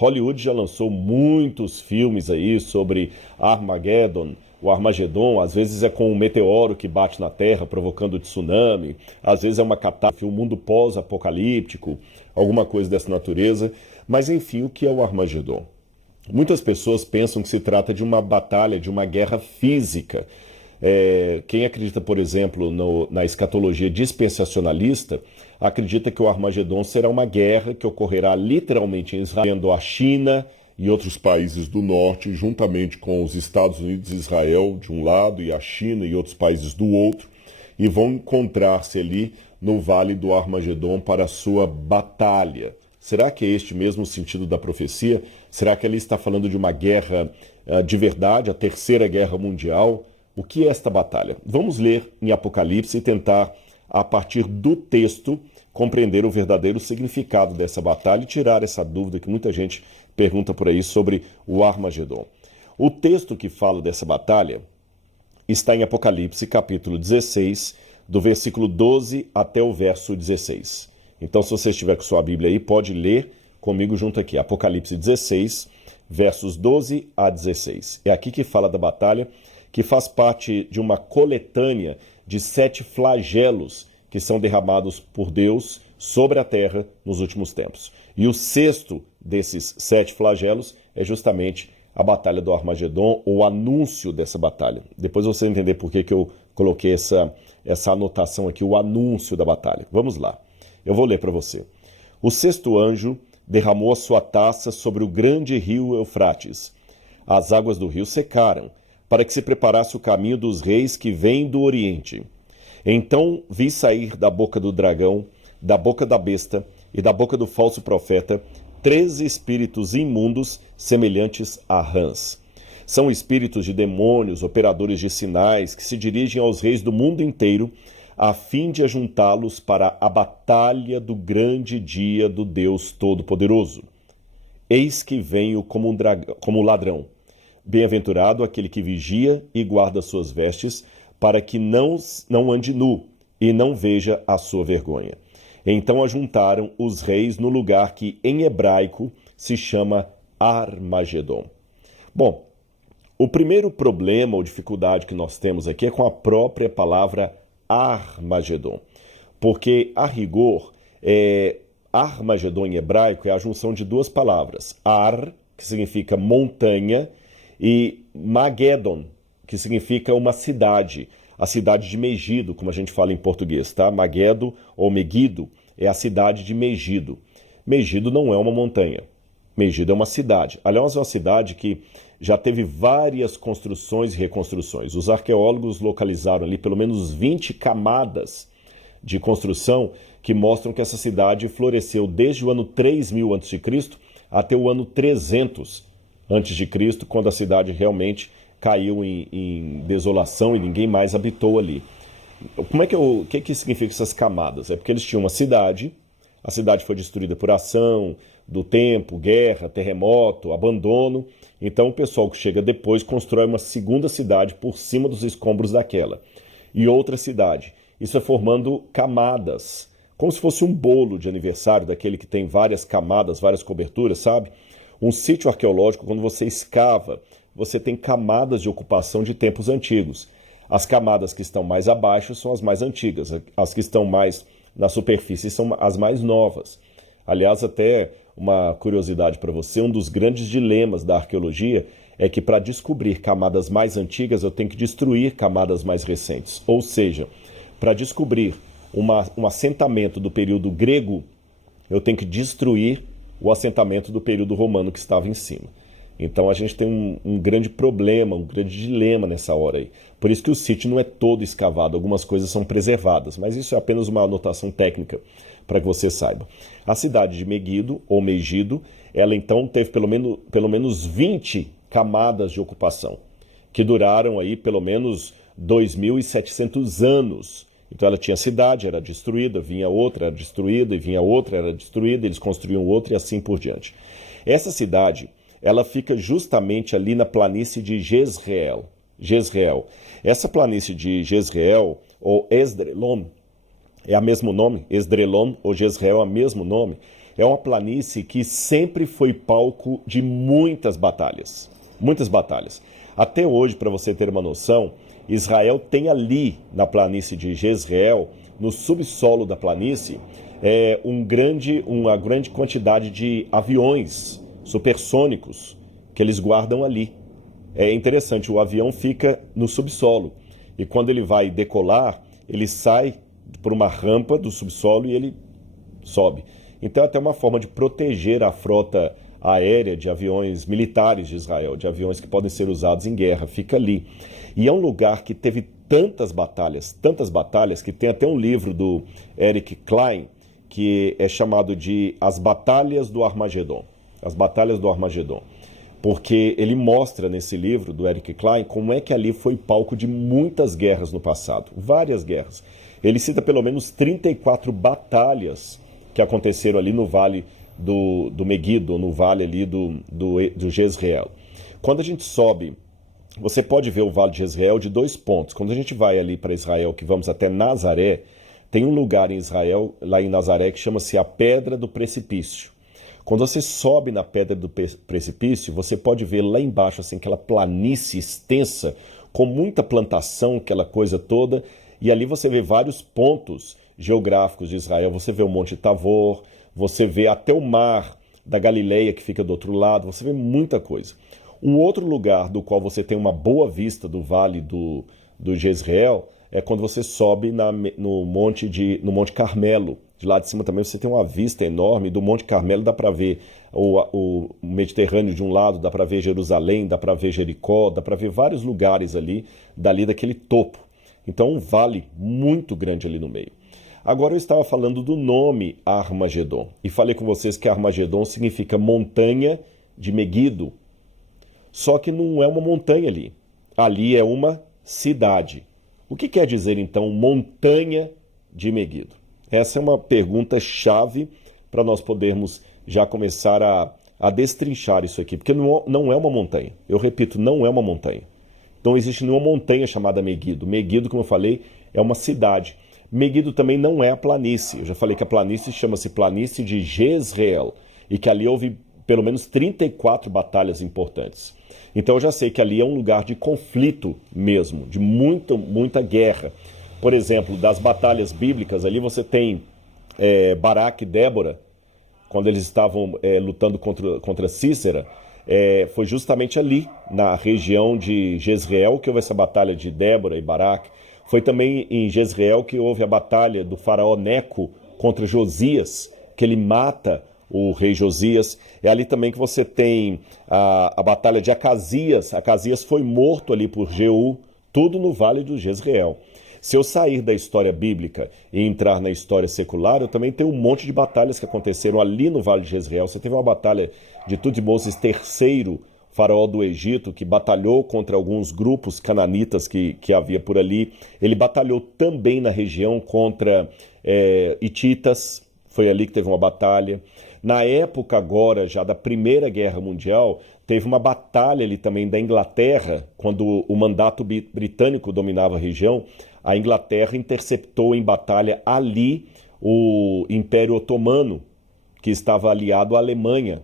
Hollywood já lançou muitos filmes aí sobre Armageddon. O Armagedon, às vezes é com um meteoro que bate na Terra, provocando tsunami, às vezes é uma catástrofe, um mundo pós-apocalíptico, alguma coisa dessa natureza. Mas enfim, o que é o Armagedon? Muitas pessoas pensam que se trata de uma batalha, de uma guerra física. Quem acredita, por exemplo, na escatologia dispensacionalista, acredita que o Armagedon será uma guerra que ocorrerá literalmente em Israel, tendo a China e outros países do norte, juntamente com os Estados Unidos e Israel de um lado e a China e outros países do outro, e vão encontrar-se ali no Vale do Armagedon para a sua batalha. Será que é este mesmo o sentido da profecia? Será que ele está falando de uma guerra de verdade, a Terceira Guerra Mundial? O que é esta batalha? Vamos ler em Apocalipse e tentar, a partir do texto, compreender o verdadeiro significado dessa batalha e tirar essa dúvida que muita gente pergunta por aí sobre o Armagedon. O texto que fala dessa batalha está em Apocalipse, capítulo 16, do versículo 12 até o verso 16. Então, se você estiver com sua Bíblia aí, pode ler comigo junto aqui. Apocalipse 16, versos 12 a 16. É aqui que fala da batalha, que faz parte de uma coletânea de 7 flagelos que são derramados por Deus sobre a terra nos últimos tempos. E o sexto desses 7 flagelos é justamente a batalha do Armagedon, ou o anúncio dessa batalha. Depois você vai entender por que eu coloquei essa anotação aqui, o anúncio da batalha. Vamos lá, eu vou ler para você. O sexto anjo derramou a sua taça sobre o grande rio Eufrates. As águas do rio secaram, para que se preparasse o caminho dos reis que vêm do Oriente. Então vi sair da boca do dragão, da boca da besta e da boca do falso profeta 3 espíritos imundos semelhantes a rãs. São espíritos de demônios, operadores de sinais, que se dirigem aos reis do mundo inteiro, a fim de ajuntá-los para a batalha do grande dia do Deus Todo-Poderoso. Eis que venho como ladrão. Bem-aventurado aquele que vigia e guarda suas vestes, para que não ande nu e não veja a sua vergonha. Então ajuntaram os reis no lugar que em hebraico se chama Armagedon. Bom, o primeiro problema ou dificuldade que nós temos aqui é com a própria palavra Armagedon, porque a rigor, Armagedon em hebraico é a junção de 2 palavras, Ar, que significa montanha, e Magedon, que significa uma cidade, a cidade de Megido, como a gente fala em português, tá? Magedo ou Megido é a cidade de Megido. Megido não é uma montanha, Megido é uma cidade. Aliás, é uma cidade que já teve várias construções e reconstruções. Os arqueólogos localizaram ali pelo menos 20 camadas de construção que mostram que essa cidade floresceu desde o ano 3000 a.C. até o ano 300 a.C., quando a cidade realmente caiu em desolação e ninguém mais habitou ali. O que significa essas camadas? É porque eles tinham uma cidade, a cidade foi destruída por ação do tempo, guerra, terremoto, abandono. Então o pessoal que chega depois constrói uma segunda cidade por cima dos escombros daquela. E outra cidade. Isso é formando camadas, como se fosse um bolo de aniversário, daquele que tem várias camadas, várias coberturas, sabe? Um sítio arqueológico, quando você escava, você tem camadas de ocupação de tempos antigos. As camadas que estão mais abaixo são as mais antigas, as que estão mais na superfície são as mais novas. Aliás, até uma curiosidade para você, um dos grandes dilemas da arqueologia é que para descobrir camadas mais antigas eu tenho que destruir camadas mais recentes. Ou seja, para descobrir um assentamento do período grego, eu tenho que destruir o assentamento do período romano que estava em cima. Então a gente tem um grande problema, um grande dilema nessa hora aí. Por isso que o sítio não é todo escavado, algumas coisas são preservadas, mas isso é apenas uma anotação técnica para que você saiba. A cidade de Megido, ou Megido, ela então teve pelo menos 20 camadas de ocupação, que duraram aí pelo menos 2.700 anos. Então ela tinha cidade, era destruída, vinha outra, era destruída, e vinha outra, era destruída, eles construíam outra e assim por diante. Essa cidade, ela fica justamente ali na planície de Jezreel. Essa planície de Jezreel, ou Esdrelon, é o mesmo nome, Esdrelon ou Jezreel é o mesmo nome, é uma planície que sempre foi palco de muitas batalhas. Muitas batalhas. Até hoje, para você ter uma noção, Israel tem ali, na planície de Jezreel, no subsolo da planície, uma grande quantidade de aviões supersônicos que eles guardam ali. É interessante, o avião fica no subsolo e quando ele vai decolar, ele sai por uma rampa do subsolo e ele sobe. Então é até uma forma de proteger a frota aérea de aviões militares de Israel, de aviões que podem ser usados em guerra, fica ali. E é um lugar que teve tantas batalhas, que tem até um livro do Eric Klein, que é chamado de As Batalhas do Armagedon. As Batalhas do Armagedon. Porque ele mostra nesse livro do Eric Klein como é que ali foi palco de muitas guerras no passado, várias guerras. Ele cita pelo menos 34 batalhas que aconteceram ali no Vale do Meguido, no vale ali do Jezreel. Quando a gente sobe, você pode ver o Vale de Jezreel de 2 pontos. Quando a gente vai ali para Israel, que vamos até Nazaré, tem um lugar em Israel, lá em Nazaré, que chama-se a Pedra do Precipício. Quando você sobe na Pedra do Precipício, você pode ver lá embaixo assim, aquela planície extensa, com muita plantação, aquela coisa toda, e ali você vê vários pontos geográficos de Israel. Você vê o Monte Tavor, você vê até o mar da Galileia, que fica do outro lado, você vê muita coisa. Um outro lugar do qual você tem uma boa vista do Vale do Jezreel é quando você sobe no Monte Carmelo. De lá de cima também você tem uma vista enorme. Do Monte Carmelo dá para ver o Mediterrâneo de um lado, dá para ver Jerusalém, dá para ver Jericó, dá para ver vários lugares ali, daquele topo. Então um vale muito grande ali no meio. Agora eu estava falando do nome Armagedon. E falei com vocês que Armagedon significa montanha de Meguido. Só que não é uma montanha ali. Ali é uma cidade. O que quer dizer então montanha de Meguido? Essa é uma pergunta-chave para nós podermos já começar a destrinchar isso aqui. Porque não é uma montanha. Eu repito, não é uma montanha. Não existe nenhuma montanha chamada Meguido. Meguido, como eu falei, é uma cidade. Meguido também não é a planície. Eu já falei que a planície chama-se Planície de Jezreel. E que ali houve pelo menos 34 batalhas importantes. Então eu já sei que ali é um lugar de conflito mesmo, de muita guerra. Por exemplo, das batalhas bíblicas, ali você tem Baraque e Débora, quando eles estavam lutando contra Cícera, foi justamente ali, na região de Jezreel, que houve essa batalha de Débora e Baraque. Foi também em Jezreel que houve a batalha do faraó Neco contra Josias, que ele mata o rei Josias. É ali também que você tem a batalha de Acasias. Acasias foi morto ali por Jeú, tudo no Vale do Jezreel. Se eu sair da história bíblica e entrar na história secular, eu também tenho um monte de batalhas que aconteceram ali no Vale de Jezreel. Você teve uma batalha de Tutmoses III, faraó do Egito, que batalhou contra alguns grupos cananitas que havia por ali. Ele batalhou também na região contra hititas, foi ali que teve uma batalha. Na época agora, já da Primeira Guerra Mundial, teve uma batalha ali também da Inglaterra, quando o mandato britânico dominava a região. A Inglaterra interceptou em batalha ali o Império Otomano, que estava aliado à Alemanha,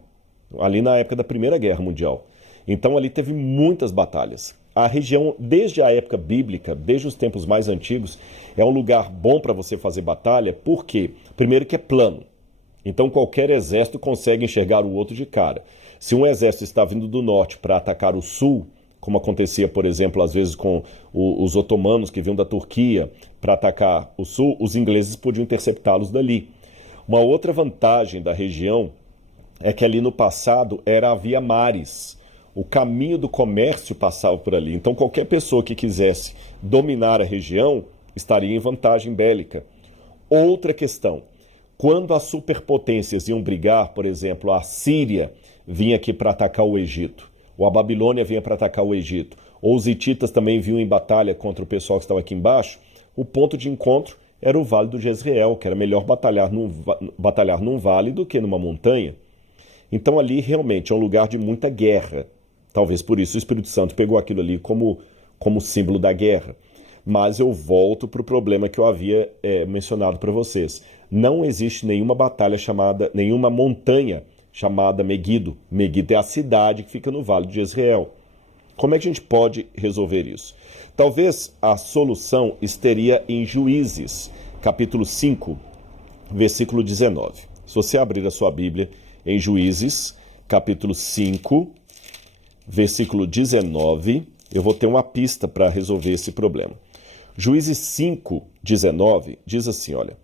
ali na época da Primeira Guerra Mundial. Então ali teve muitas batalhas. A região, desde a época bíblica, desde os tempos mais antigos, é um lugar bom para você fazer batalha, por quê? Primeiro que é plano. Então qualquer exército consegue enxergar o outro de cara. Se um exército está vindo do norte para atacar o sul, como acontecia, por exemplo, às vezes com os otomanos que vinham da Turquia para atacar o sul, os ingleses podiam interceptá-los dali. Uma outra vantagem da região é que ali no passado era a via mares. O caminho do comércio passava por ali. Então qualquer pessoa que quisesse dominar a região estaria em vantagem bélica. Outra questão, quando as superpotências iam brigar, por exemplo, a Síria vinha aqui para atacar o Egito, ou a Babilônia vinha para atacar o Egito, ou os hititas também vinham em batalha contra o pessoal que estava aqui embaixo, o ponto de encontro era o Vale do Jezreel, que era melhor batalhar num vale do que numa montanha. Então ali realmente é um lugar de muita guerra. Talvez por isso o Espírito Santo pegou aquilo ali como símbolo da guerra. Mas eu volto para o problema que eu havia mencionado para vocês. Não existe nenhuma montanha chamada Megido. Megido é a cidade que fica no Vale de Jezreel. Como é que a gente pode resolver isso? Talvez a solução estaria em Juízes, capítulo 5, versículo 19. Se você abrir a sua Bíblia em Juízes, capítulo 5, versículo 19, eu vou ter uma pista para resolver esse problema. Juízes 5, 19, diz assim, olha: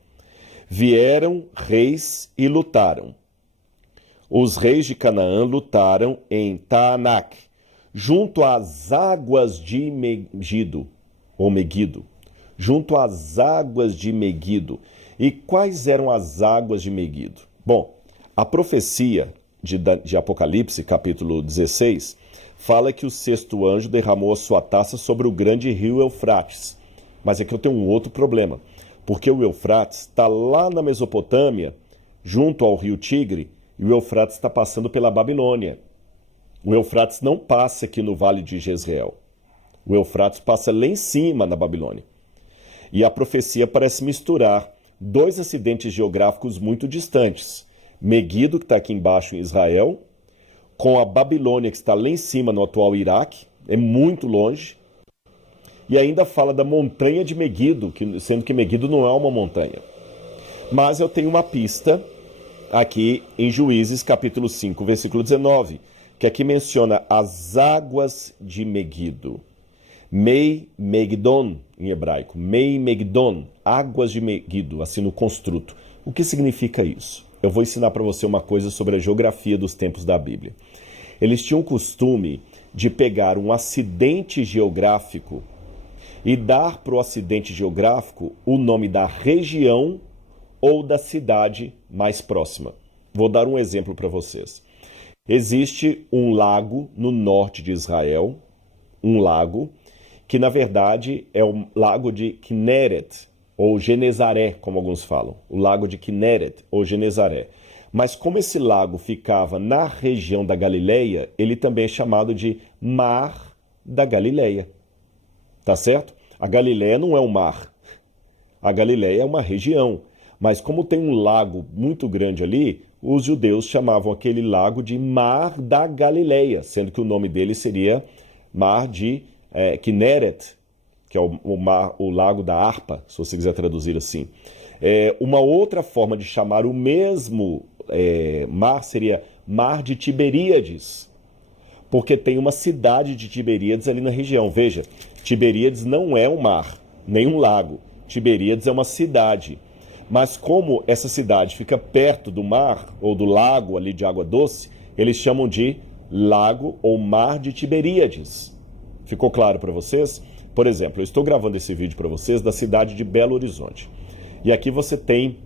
vieram reis e lutaram. Os reis de Canaã lutaram em Taanac, junto às águas de Megido, ou Megido, junto às águas de Megido. E quais eram as águas de Megido? Bom, a profecia de Apocalipse, capítulo 16, fala que o sexto anjo derramou a sua taça sobre o grande rio Eufrates. Mas aqui eu tenho um outro problema, porque o Eufrates está lá na Mesopotâmia, junto ao rio Tigre, e o Eufrates está passando pela Babilônia. O Eufrates não passa aqui no Vale de Jezreel. O Eufrates passa lá em cima, na Babilônia. E a profecia parece misturar dois acidentes geográficos muito distantes. Megido, que está aqui embaixo em Israel, com a Babilônia, que está lá em cima no atual Iraque, é muito longe. E ainda fala da montanha de Megido, sendo que Megido não é uma montanha. Mas eu tenho uma pista aqui em Juízes, capítulo 5, versículo 19, que aqui menciona as águas de Megido. Mei Megidon, em hebraico. Mei Megidon, águas de Megido, assim no construto. O que significa isso? Eu vou ensinar para você uma coisa sobre a geografia dos tempos da Bíblia. Eles tinham o costume de pegar um acidente geográfico e dar para o acidente geográfico o nome da região ou da cidade mais próxima. Vou dar um exemplo para vocês. Existe um lago no norte de Israel, um lago que na verdade é o lago de Kinneret, ou Genezaré, como alguns falam. O lago de Kinneret, ou Genezaré. Mas como esse lago ficava na região da Galileia, ele também é chamado de Mar da Galileia. Tá certo? A Galileia não é um mar. A Galileia é uma região. Mas como tem um lago muito grande ali, os judeus chamavam aquele lago de Mar da Galileia, sendo que o nome dele seria Mar de Kinneret, que é o lago da harpa, se você quiser traduzir assim. Uma outra forma de chamar o mesmo mar seria Mar de Tiberíades, porque tem uma cidade de Tiberíades ali na região. Veja, Tiberíades não é um mar, nem um lago. Tiberíades é uma cidade. Mas como essa cidade fica perto do mar, ou do lago ali de água doce, eles chamam de Lago ou Mar de Tiberíades. Ficou claro para vocês? Por exemplo, eu estou gravando esse vídeo para vocês da cidade de Belo Horizonte. E aqui você tem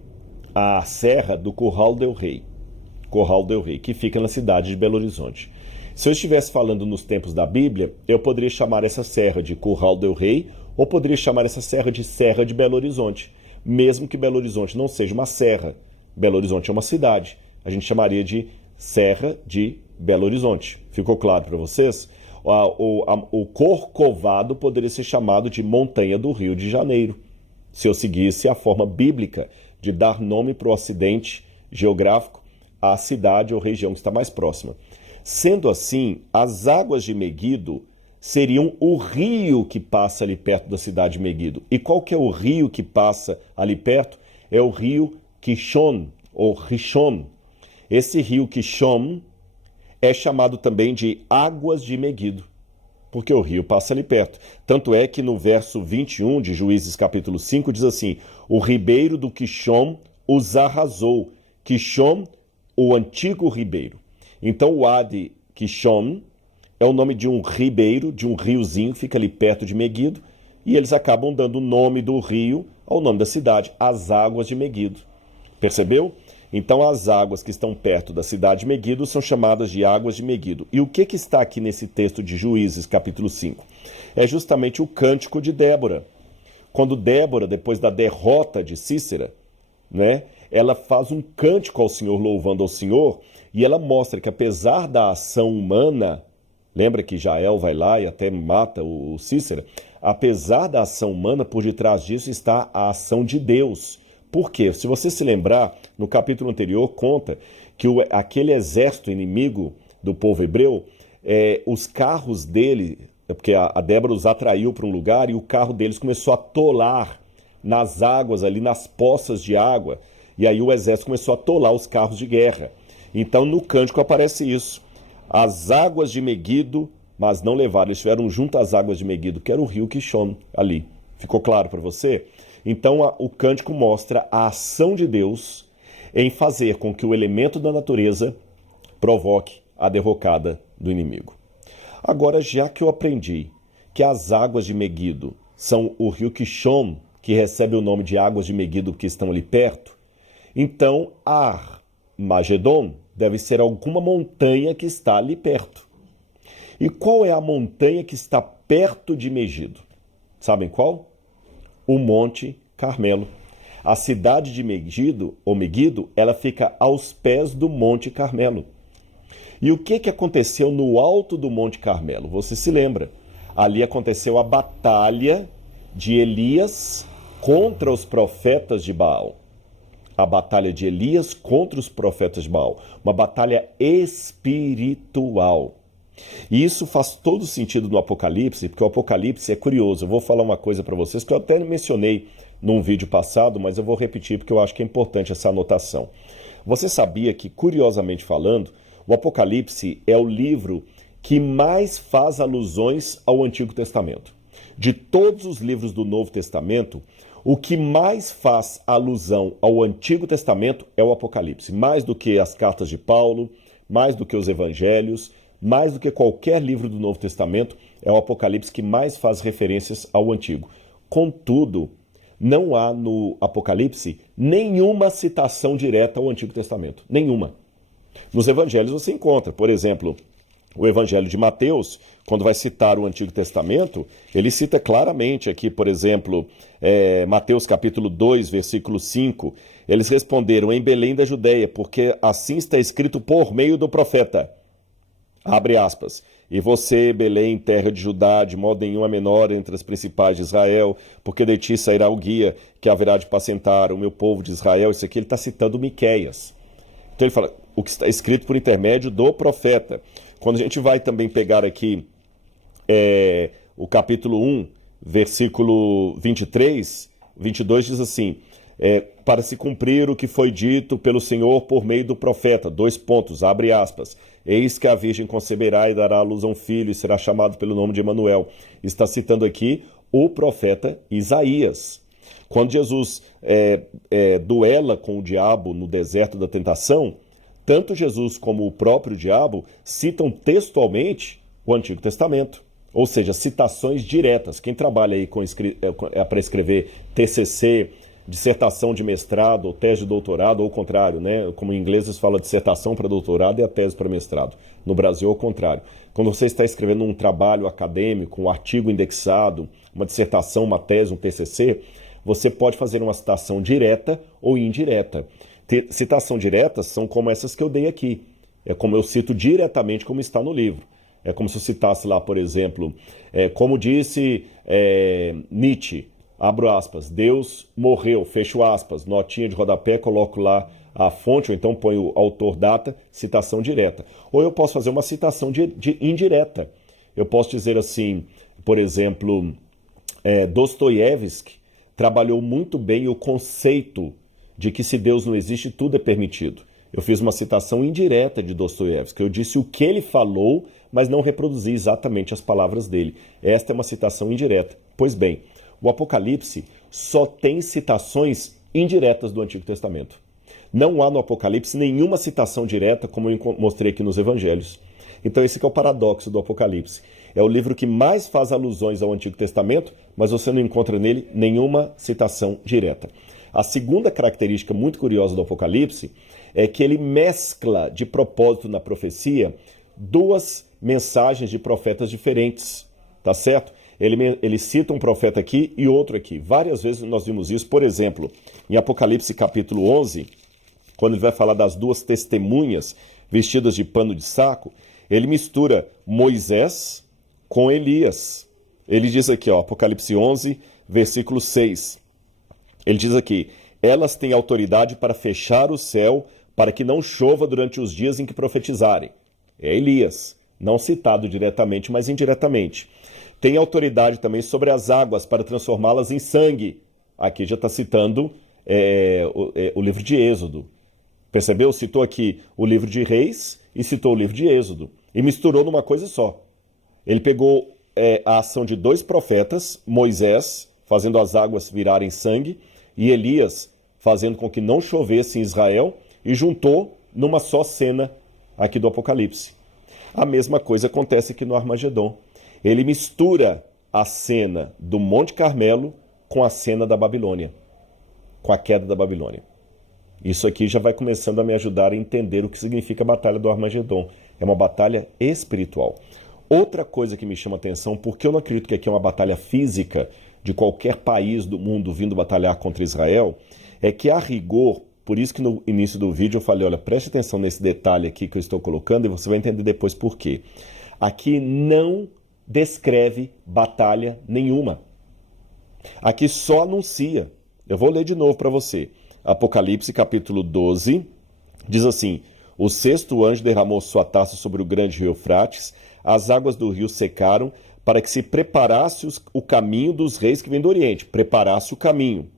a serra do Curral del Rei. Curral del Rei, que fica na cidade de Belo Horizonte. Se eu estivesse falando nos tempos da Bíblia, eu poderia chamar essa serra de Curral del Rei, ou poderia chamar essa serra de Serra de Belo Horizonte. Mesmo que Belo Horizonte não seja uma serra. Belo Horizonte é uma cidade. A gente chamaria de Serra de Belo Horizonte. Ficou claro para vocês? O Corcovado poderia ser chamado de Montanha do Rio de Janeiro, se eu seguisse a forma bíblica de dar nome para o acidente geográfico à cidade ou região que está mais próxima. Sendo assim, as águas de Megido seriam o rio que passa ali perto da cidade de Megido. E qual que é o rio que passa ali perto? É o rio Kishon, ou Rishon. Esse rio Kishon é chamado também de Águas de Megido, porque o rio passa ali perto. Tanto é que no verso 21 de Juízes capítulo 5 diz assim: o ribeiro do Kishon os arrasou. Kishon, o antigo ribeiro. Então o Adi Kishon é o nome de um ribeiro, de um riozinho que fica ali perto de Megido, e eles acabam dando o nome do rio ao nome da cidade, as Águas de Megido. Percebeu? Então as águas que estão perto da cidade de Megido são chamadas de Águas de Megido. E o que está aqui nesse texto de Juízes, capítulo 5? É justamente o cântico de Débora. Quando Débora, depois da derrota de Cícera, ela faz um cântico ao Senhor, louvando ao Senhor, e ela mostra que apesar da ação humana, lembra que Jael vai lá e até mata o Cícera? Apesar da ação humana, por detrás disso está a ação de Deus, Por quê? Se você se lembrar, no capítulo anterior conta que aquele exército inimigo do povo hebreu, os carros dele, porque a Débora os atraiu para um lugar e o carro deles começou a atolar nas águas ali, nas poças de água, e aí o exército começou a atolar os carros de guerra. Então no cântico aparece isso. As águas de Meguido, mas não levaram, eles estiveram junto às águas de Meguido, que era o rio Quishon ali. Ficou claro para você? Então o cântico mostra a ação de Deus em fazer com que o elemento da natureza provoque a derrocada do inimigo. Agora, já que eu aprendi que as águas de Meguido são o rio Quishon, que recebe o nome de águas de Meguido que estão ali perto, então Armagedon deve ser alguma montanha que está ali perto. E qual é a montanha que está perto de Megido? Sabem qual? O Monte Carmelo. A cidade de Megido, ou Meguido, ela fica aos pés do Monte Carmelo. E o que aconteceu no alto do Monte Carmelo? Você se lembra? Ali aconteceu a batalha de Elias contra os profetas de Baal. A batalha de Elias contra os profetas de Baal. Uma batalha espiritual. E isso faz todo sentido no Apocalipse, porque o Apocalipse é curioso. Eu vou falar uma coisa para vocês que eu até mencionei num vídeo passado, mas eu vou repetir porque eu acho que é importante essa anotação. Você sabia que, curiosamente falando, o Apocalipse é o livro que mais faz alusões ao Antigo Testamento. De todos os livros do Novo Testamento, o que mais faz alusão ao Antigo Testamento é o Apocalipse. Mais do que as cartas de Paulo, mais do que os Evangelhos, mais do que qualquer livro do Novo Testamento, é o Apocalipse que mais faz referências ao Antigo. Contudo, não há no Apocalipse nenhuma citação direta ao Antigo Testamento. Nenhuma. Nos Evangelhos você encontra, por exemplo, o Evangelho de Mateus, quando vai citar o Antigo Testamento, ele cita claramente aqui, por exemplo, Mateus capítulo 2, versículo 5, eles responderam em Belém da Judeia, porque assim está escrito por meio do profeta. Abre aspas. E você, Belém, terra de Judá, de modo nenhum é menor entre as principais de Israel, porque de ti sairá o guia que haverá de pacentar o meu povo de Israel. Isso aqui ele está citando Miqueias. Então ele fala o que está escrito por intermédio do profeta. Quando a gente vai também pegar aqui o capítulo 1, versículo 23, 22 diz assim, para se cumprir o que foi dito pelo Senhor por meio do profeta, abre aspas, eis que a virgem conceberá e dará à luz a um filho e será chamado pelo nome de Emanuel. Está citando aqui o profeta Isaías. Quando Jesus duela com o diabo no deserto da tentação, tanto Jesus como o próprio diabo citam textualmente o Antigo Testamento. Ou seja, citações diretas. Quem trabalha aí para escrever TCC, dissertação de mestrado, ou tese de doutorado, ou o contrário, né? Como em inglês eles falam dissertação para doutorado e a tese para mestrado. No Brasil é o contrário. Quando você está escrevendo um trabalho acadêmico, um artigo indexado, uma dissertação, uma tese, um TCC, você pode fazer uma citação direta ou indireta. Citação diretas são como essas que eu dei aqui. É como eu cito diretamente como está no livro. É como se eu citasse lá, por exemplo, como disse Nietzsche, abro aspas, Deus morreu, fecho aspas, notinha de rodapé, coloco lá a fonte, ou então ponho o autor, data, citação direta. Ou eu posso fazer uma citação indireta. Eu posso dizer assim, por exemplo, Dostoiévski trabalhou muito bem o conceito de que se Deus não existe, tudo é permitido. Eu fiz uma citação indireta de Dostoiévski. Eu disse o que ele falou, mas não reproduzi exatamente as palavras dele. Esta é uma citação indireta. Pois bem, o Apocalipse só tem citações indiretas do Antigo Testamento. Não há no Apocalipse nenhuma citação direta, como eu mostrei aqui nos Evangelhos. Então esse que é o paradoxo do Apocalipse. É o livro que mais faz alusões ao Antigo Testamento, mas você não encontra nele nenhuma citação direta. A segunda característica muito curiosa do Apocalipse é que ele mescla de propósito na profecia duas mensagens de profetas diferentes, tá certo? Ele cita um profeta aqui e outro aqui. Várias vezes nós vimos isso, por exemplo, em Apocalipse capítulo 11, quando ele vai falar das duas testemunhas vestidas de pano de saco, ele mistura Moisés com Elias. Ele diz aqui, Apocalipse 11, versículo 6. Ele diz aqui, Elas têm autoridade para fechar o céu para que não chova durante os dias em que profetizarem. É Elias, não citado diretamente, mas indiretamente. Tem autoridade também sobre as águas para transformá-las em sangue. Aqui já está citando o livro de Êxodo. Percebeu? Citou aqui o livro de Reis e citou o livro de Êxodo. E misturou numa coisa só. Ele pegou a ação de 2 profetas, Moisés, fazendo as águas virarem sangue, e Elias, fazendo com que não chovesse em Israel, e juntou numa só cena aqui do Apocalipse. A mesma coisa acontece aqui no Armagedon. Ele mistura a cena do Monte Carmelo com a cena da Babilônia, com a queda da Babilônia. Isso aqui já vai começando a me ajudar a entender o que significa a Batalha do Armagedon. É uma batalha espiritual. Outra coisa que me chama a atenção, porque eu não acredito que aqui é uma batalha física de qualquer país do mundo vindo batalhar contra Israel, é que a rigor, por isso que no início do vídeo eu falei, olha, preste atenção nesse detalhe aqui que eu estou colocando e você vai entender depois por quê. Aqui não descreve batalha nenhuma. Aqui só anuncia. Eu vou ler de novo para você. Apocalipse capítulo 12 diz assim: o 6º anjo derramou sua taça sobre o grande rio Eufrates, as águas do rio secaram para que se preparasse o caminho dos reis que vêm do Oriente, preparasse o caminho.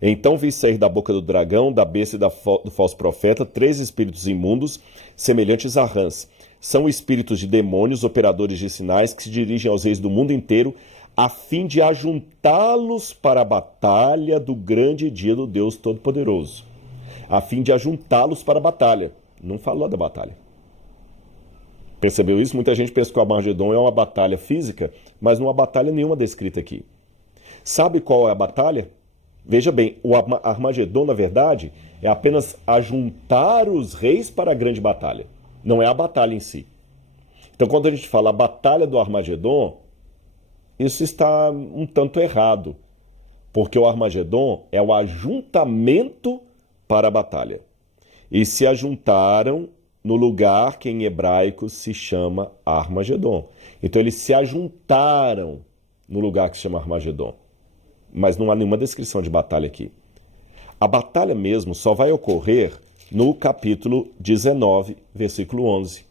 Então vi sair da boca do dragão, da besta e do falso profeta 3 espíritos imundos, semelhantes a rãs. São espíritos de demônios, operadores de sinais, que se dirigem aos reis do mundo inteiro, a fim de ajuntá-los para a batalha do grande dia do Deus Todo-Poderoso. A fim de ajuntá-los para a batalha. Não falou da batalha. Percebeu isso? Muita gente pensa que o Armagedon é uma batalha física, mas não há batalha nenhuma descrita aqui. Sabe qual é a batalha? Veja bem, o Armagedon, na verdade, é apenas ajuntar os reis para a grande batalha. Não é a batalha em si. Então, quando a gente fala a batalha do Armagedon, isso está um tanto errado. Porque o Armagedon é o ajuntamento para a batalha. E se ajuntaram no lugar que em hebraico se chama Armagedon. Então eles se ajuntaram no lugar que se chama Armagedon. Mas não há nenhuma descrição de batalha aqui. A batalha mesmo só vai ocorrer no capítulo 19, versículo 11.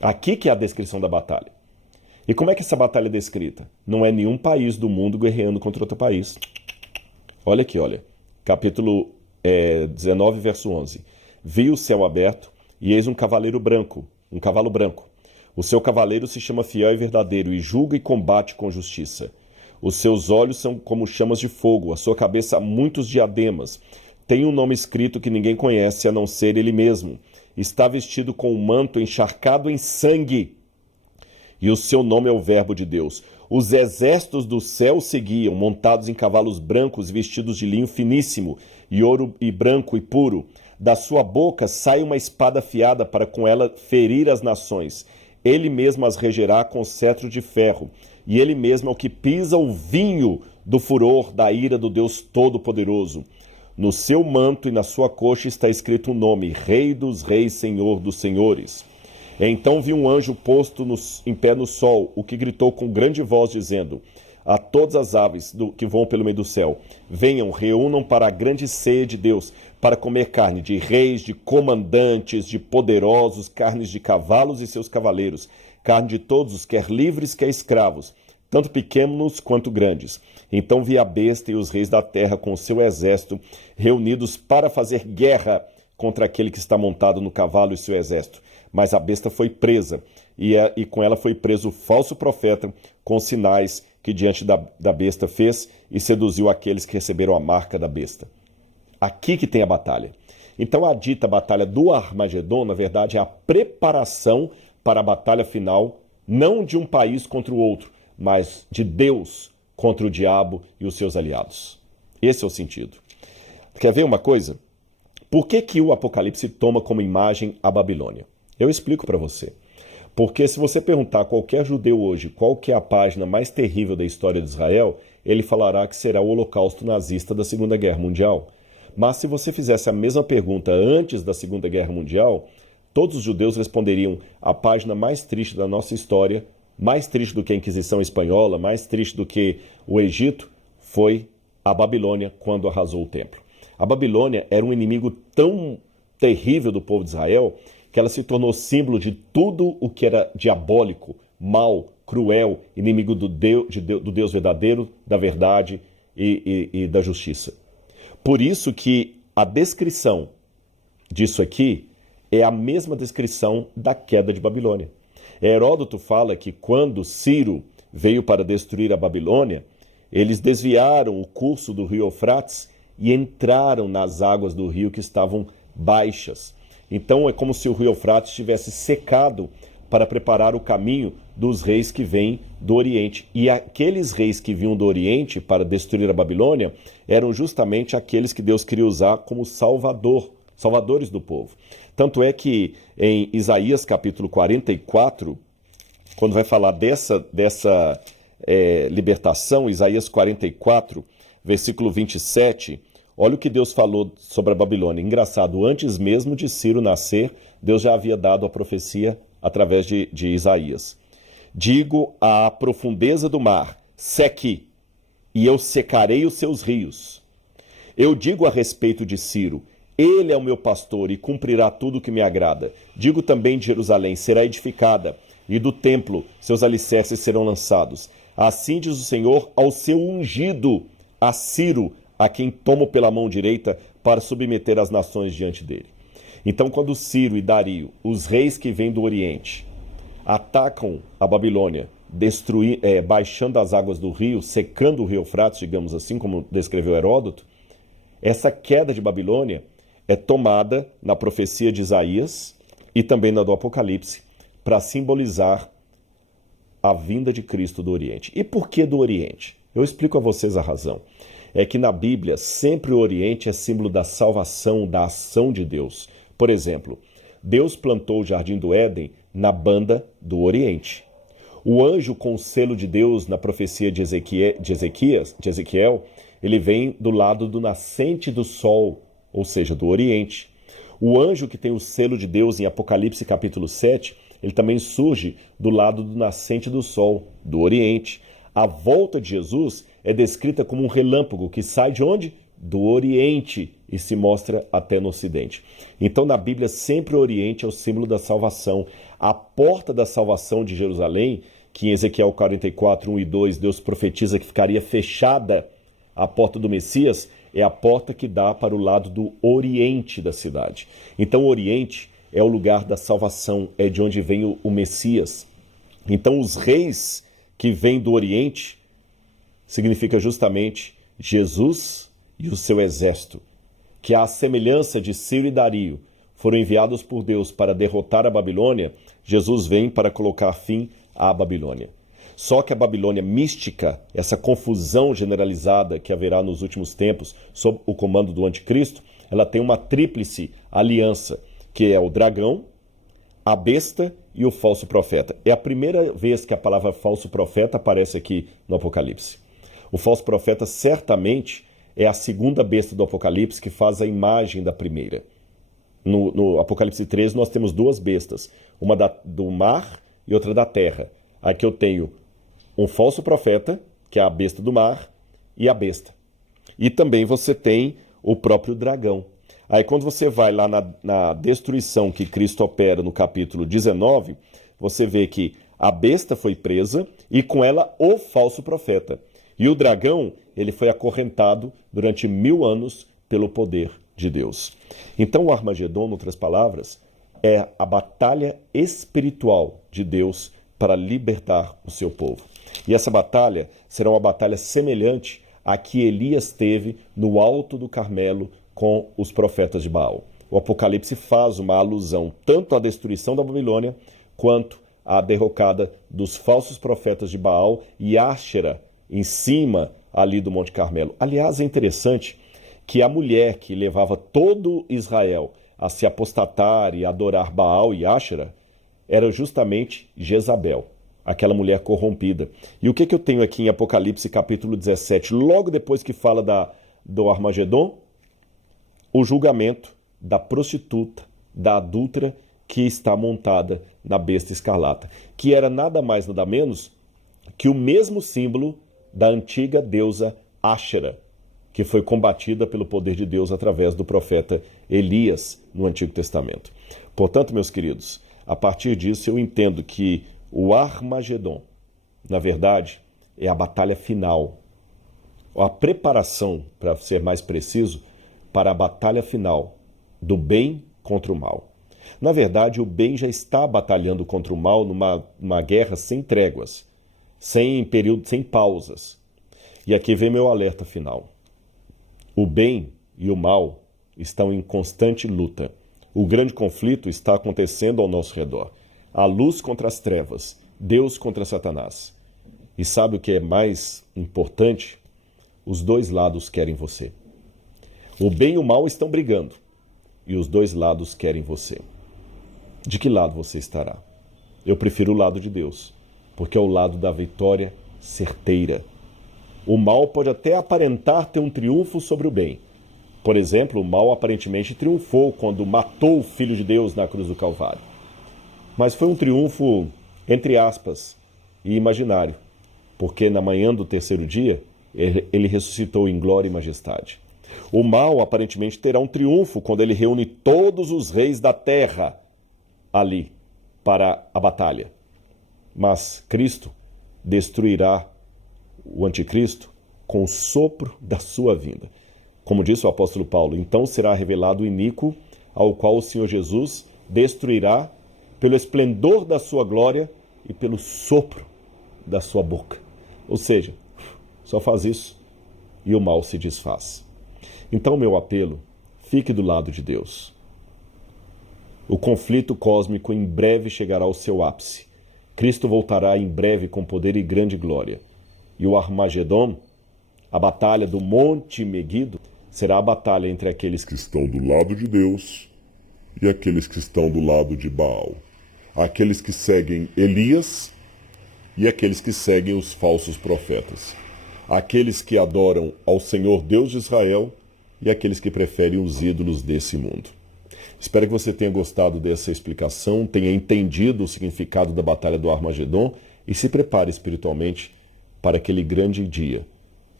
Aqui que é a descrição da batalha. E como é que essa batalha é descrita? Não é nenhum país do mundo guerreando contra outro país. Olha aqui, olha. Capítulo 19, verso 11. Vi o céu aberto e eis um cavalo branco. O seu cavaleiro se chama Fiel e Verdadeiro e julga e combate com justiça. Os seus olhos são como chamas de fogo, a sua cabeça muitos diademas. Tem um nome escrito que ninguém conhece a não ser ele mesmo. Está vestido com um manto encharcado em sangue. E o seu nome é o Verbo de Deus. Os exércitos do céu seguiam, montados em cavalos brancos, vestidos de linho finíssimo, e ouro e branco e puro. Da sua boca sai uma espada afiada para com ela ferir as nações. Ele mesmo as regerá com cetro de ferro. E ele mesmo é o que pisa o vinho do furor da ira do Deus Todo-Poderoso. No seu manto e na sua coxa está escrito o nome, Rei dos Reis, Senhor dos Senhores. Então vi um anjo posto em pé no sol, o que gritou com grande voz, dizendo a todas as aves que voam pelo meio do céu: venham, reúnam para a grande ceia de Deus, para comer carne de reis, de comandantes, de poderosos, carnes de cavalos e seus cavaleiros, carne de todos, quer livres, quer escravos, tanto pequenos quanto grandes. Então vi a besta e os reis da terra com o seu exército reunidos para fazer guerra contra aquele que está montado no cavalo e seu exército. Mas a besta foi presa, e com ela foi preso o falso profeta, com os sinais que diante da besta fez, e seduziu aqueles que receberam a marca da besta. Aqui que tem a batalha. Então a dita batalha do Armagedon, na verdade, é a preparação para a batalha final, não de um país contra o outro, mas de Deus contra o diabo e os seus aliados. Esse é o sentido. Quer ver uma coisa? Por que o Apocalipse toma como imagem a Babilônia? Eu explico para você. Porque se você perguntar a qualquer judeu hoje qual que é a página mais terrível da história de Israel, ele falará que será o Holocausto nazista da Segunda Guerra Mundial. Mas se você fizesse a mesma pergunta antes da Segunda Guerra Mundial, todos os judeus responderiam: a página mais triste da nossa história, mais triste do que a Inquisição Espanhola, mais triste do que o Egito, foi a Babilônia quando arrasou o templo. A Babilônia era um inimigo tão terrível do povo de Israel que ela se tornou símbolo de tudo o que era diabólico, mal, cruel, inimigo do Deus verdadeiro, da verdade e da justiça. Por isso que a descrição disso aqui é a mesma descrição da queda de Babilônia. Heródoto fala que quando Ciro veio para destruir a Babilônia, eles desviaram o curso do rio Eufrates e entraram nas águas do rio que estavam baixas. Então é como se o rio Eufrates tivesse secado para preparar o caminho dos reis que vêm do Oriente. E aqueles reis que vinham do Oriente para destruir a Babilônia eram justamente aqueles que Deus queria usar como salvadores do povo. Tanto é que em Isaías capítulo 44, quando vai falar dessa libertação, Isaías 44, versículo 27, olha o que Deus falou sobre a Babilônia. Engraçado, antes mesmo de Ciro nascer, Deus já havia dado a profecia através de Isaías. Digo à profundeza do mar, seque, e eu secarei os seus rios. Eu digo a respeito de Ciro, ele é o meu pastor e cumprirá tudo o que me agrada. Digo também de Jerusalém, será edificada, e do templo seus alicerces serão lançados. Assim diz o Senhor ao seu ungido, a Ciro, a quem tomo pela mão direita para submeter as nações diante dele. Então, quando Ciro e Dario, os reis que vêm do Oriente, atacam a Babilônia, baixando as águas do rio, secando o rio Eufrates, digamos assim, como descreveu Heródoto, essa queda de Babilônia é tomada na profecia de Isaías e também na do Apocalipse para simbolizar a vinda de Cristo do Oriente. E por que do Oriente? Eu explico a vocês a razão. É que na Bíblia sempre o Oriente é símbolo da salvação, da ação de Deus. Por exemplo, Deus plantou o Jardim do Éden na banda do Oriente. O anjo com o selo de Deus na profecia de Ezequiel, ele vem do lado do nascente do sol, ou seja, do Oriente. O anjo que tem o selo de Deus em Apocalipse capítulo 7, ele também surge do lado do nascente do sol, do Oriente. A volta de Jesus é descrita como um relâmpago que sai de onde? Do Oriente e se mostra até no Ocidente. Então, na Bíblia, sempre o Oriente é o símbolo da salvação. A porta da salvação de Jerusalém, que em Ezequiel 44, 1 e 2, Deus profetiza que ficaria fechada a porta do Messias, é a porta que dá para o lado do Oriente da cidade. Então, o Oriente é o lugar da salvação, é de onde vem o Messias. Então, os reis que vêm do Oriente significa justamente Jesus e o seu exército, que à semelhança de Ciro e Dario foram enviados por Deus para derrotar a Babilônia, Jesus vem para colocar fim à Babilônia. Só que a Babilônia mística, essa confusão generalizada que haverá nos últimos tempos sob o comando do anticristo, ela tem uma tríplice aliança, que é o dragão, a besta e o falso profeta. É a primeira vez que a palavra falso profeta aparece aqui no Apocalipse. O falso profeta certamente é a segunda besta do Apocalipse que faz a imagem da primeira. No Apocalipse 13 nós temos duas bestas, uma do mar e outra da terra. Aqui eu tenho um falso profeta, que é a besta do mar, e a besta. E também você tem o próprio dragão. Aí quando você vai lá na destruição que Cristo opera no capítulo 19, você vê que a besta foi presa e com ela o falso profeta. E o dragão, ele foi acorrentado durante 1000 anos pelo poder de Deus. Então o Armagedon, em outras palavras, é a batalha espiritual de Deus para libertar o seu povo. E essa batalha será uma batalha semelhante à que Elias teve no alto do Carmelo com os profetas de Baal. O Apocalipse faz uma alusão tanto à destruição da Babilônia quanto à derrocada dos falsos profetas de Baal e Áxera em cima ali do Monte Carmelo. Aliás, é interessante que a mulher que levava todo Israel a se apostatar e adorar Baal e Áxera era justamente Jezabel, aquela mulher corrompida. E o que eu tenho aqui em Apocalipse capítulo 17, logo depois que fala do Armagedon? O julgamento da prostituta, da adúltera que está montada na besta escarlata, que era nada mais nada menos que o mesmo símbolo da antiga deusa Áxera, que foi combatida pelo poder de Deus através do profeta Elias no Antigo Testamento. Portanto, meus queridos, a partir disso eu entendo que o Armagedon, na verdade, é a batalha final, a preparação, para ser mais preciso, para a batalha final do bem contra o mal. Na verdade, o bem já está batalhando contra o mal numa guerra sem tréguas, sem período, sem pausas. E aqui vem meu alerta final. O bem e o mal estão em constante luta. O grande conflito está acontecendo ao nosso redor. A luz contra as trevas, Deus contra Satanás. E sabe o que é mais importante? Os dois lados querem você. O bem e o mal estão brigando. E os dois lados querem você. De que lado você estará? Eu prefiro o lado de Deus, porque é o lado da vitória certeira. O mal pode até aparentar ter um triunfo sobre o bem. Por exemplo, o mal aparentemente triunfou quando matou o Filho de Deus na cruz do Calvário. Mas foi um triunfo, entre aspas, e imaginário, porque na manhã do terceiro dia, ele ressuscitou em glória e majestade. O mal aparentemente terá um triunfo quando ele reúne todos os reis da terra ali para a batalha. Mas Cristo destruirá o anticristo com o sopro da sua vinda. Como disse o apóstolo Paulo, então será revelado o iníquo, ao qual o Senhor Jesus destruirá pelo esplendor da sua glória e pelo sopro da sua boca. Ou seja, só faz isso e o mal se desfaz. Então, meu apelo, fique do lado de Deus. O conflito cósmico em breve chegará ao seu ápice. Cristo voltará em breve com poder e grande glória. E o Armagedon, a batalha do Monte Meguido, será a batalha entre aqueles que estão do lado de Deus e aqueles que estão do lado de Baal. Aqueles que seguem Elias e aqueles que seguem os falsos profetas. Aqueles que adoram ao Senhor Deus de Israel e aqueles que preferem os ídolos desse mundo. Espero que você tenha gostado dessa explicação, tenha entendido o significado da batalha do Armagedon e se prepare espiritualmente para aquele grande dia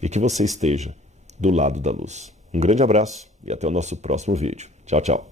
e que você esteja do lado da luz. Um grande abraço e até o nosso próximo vídeo. Tchau, tchau.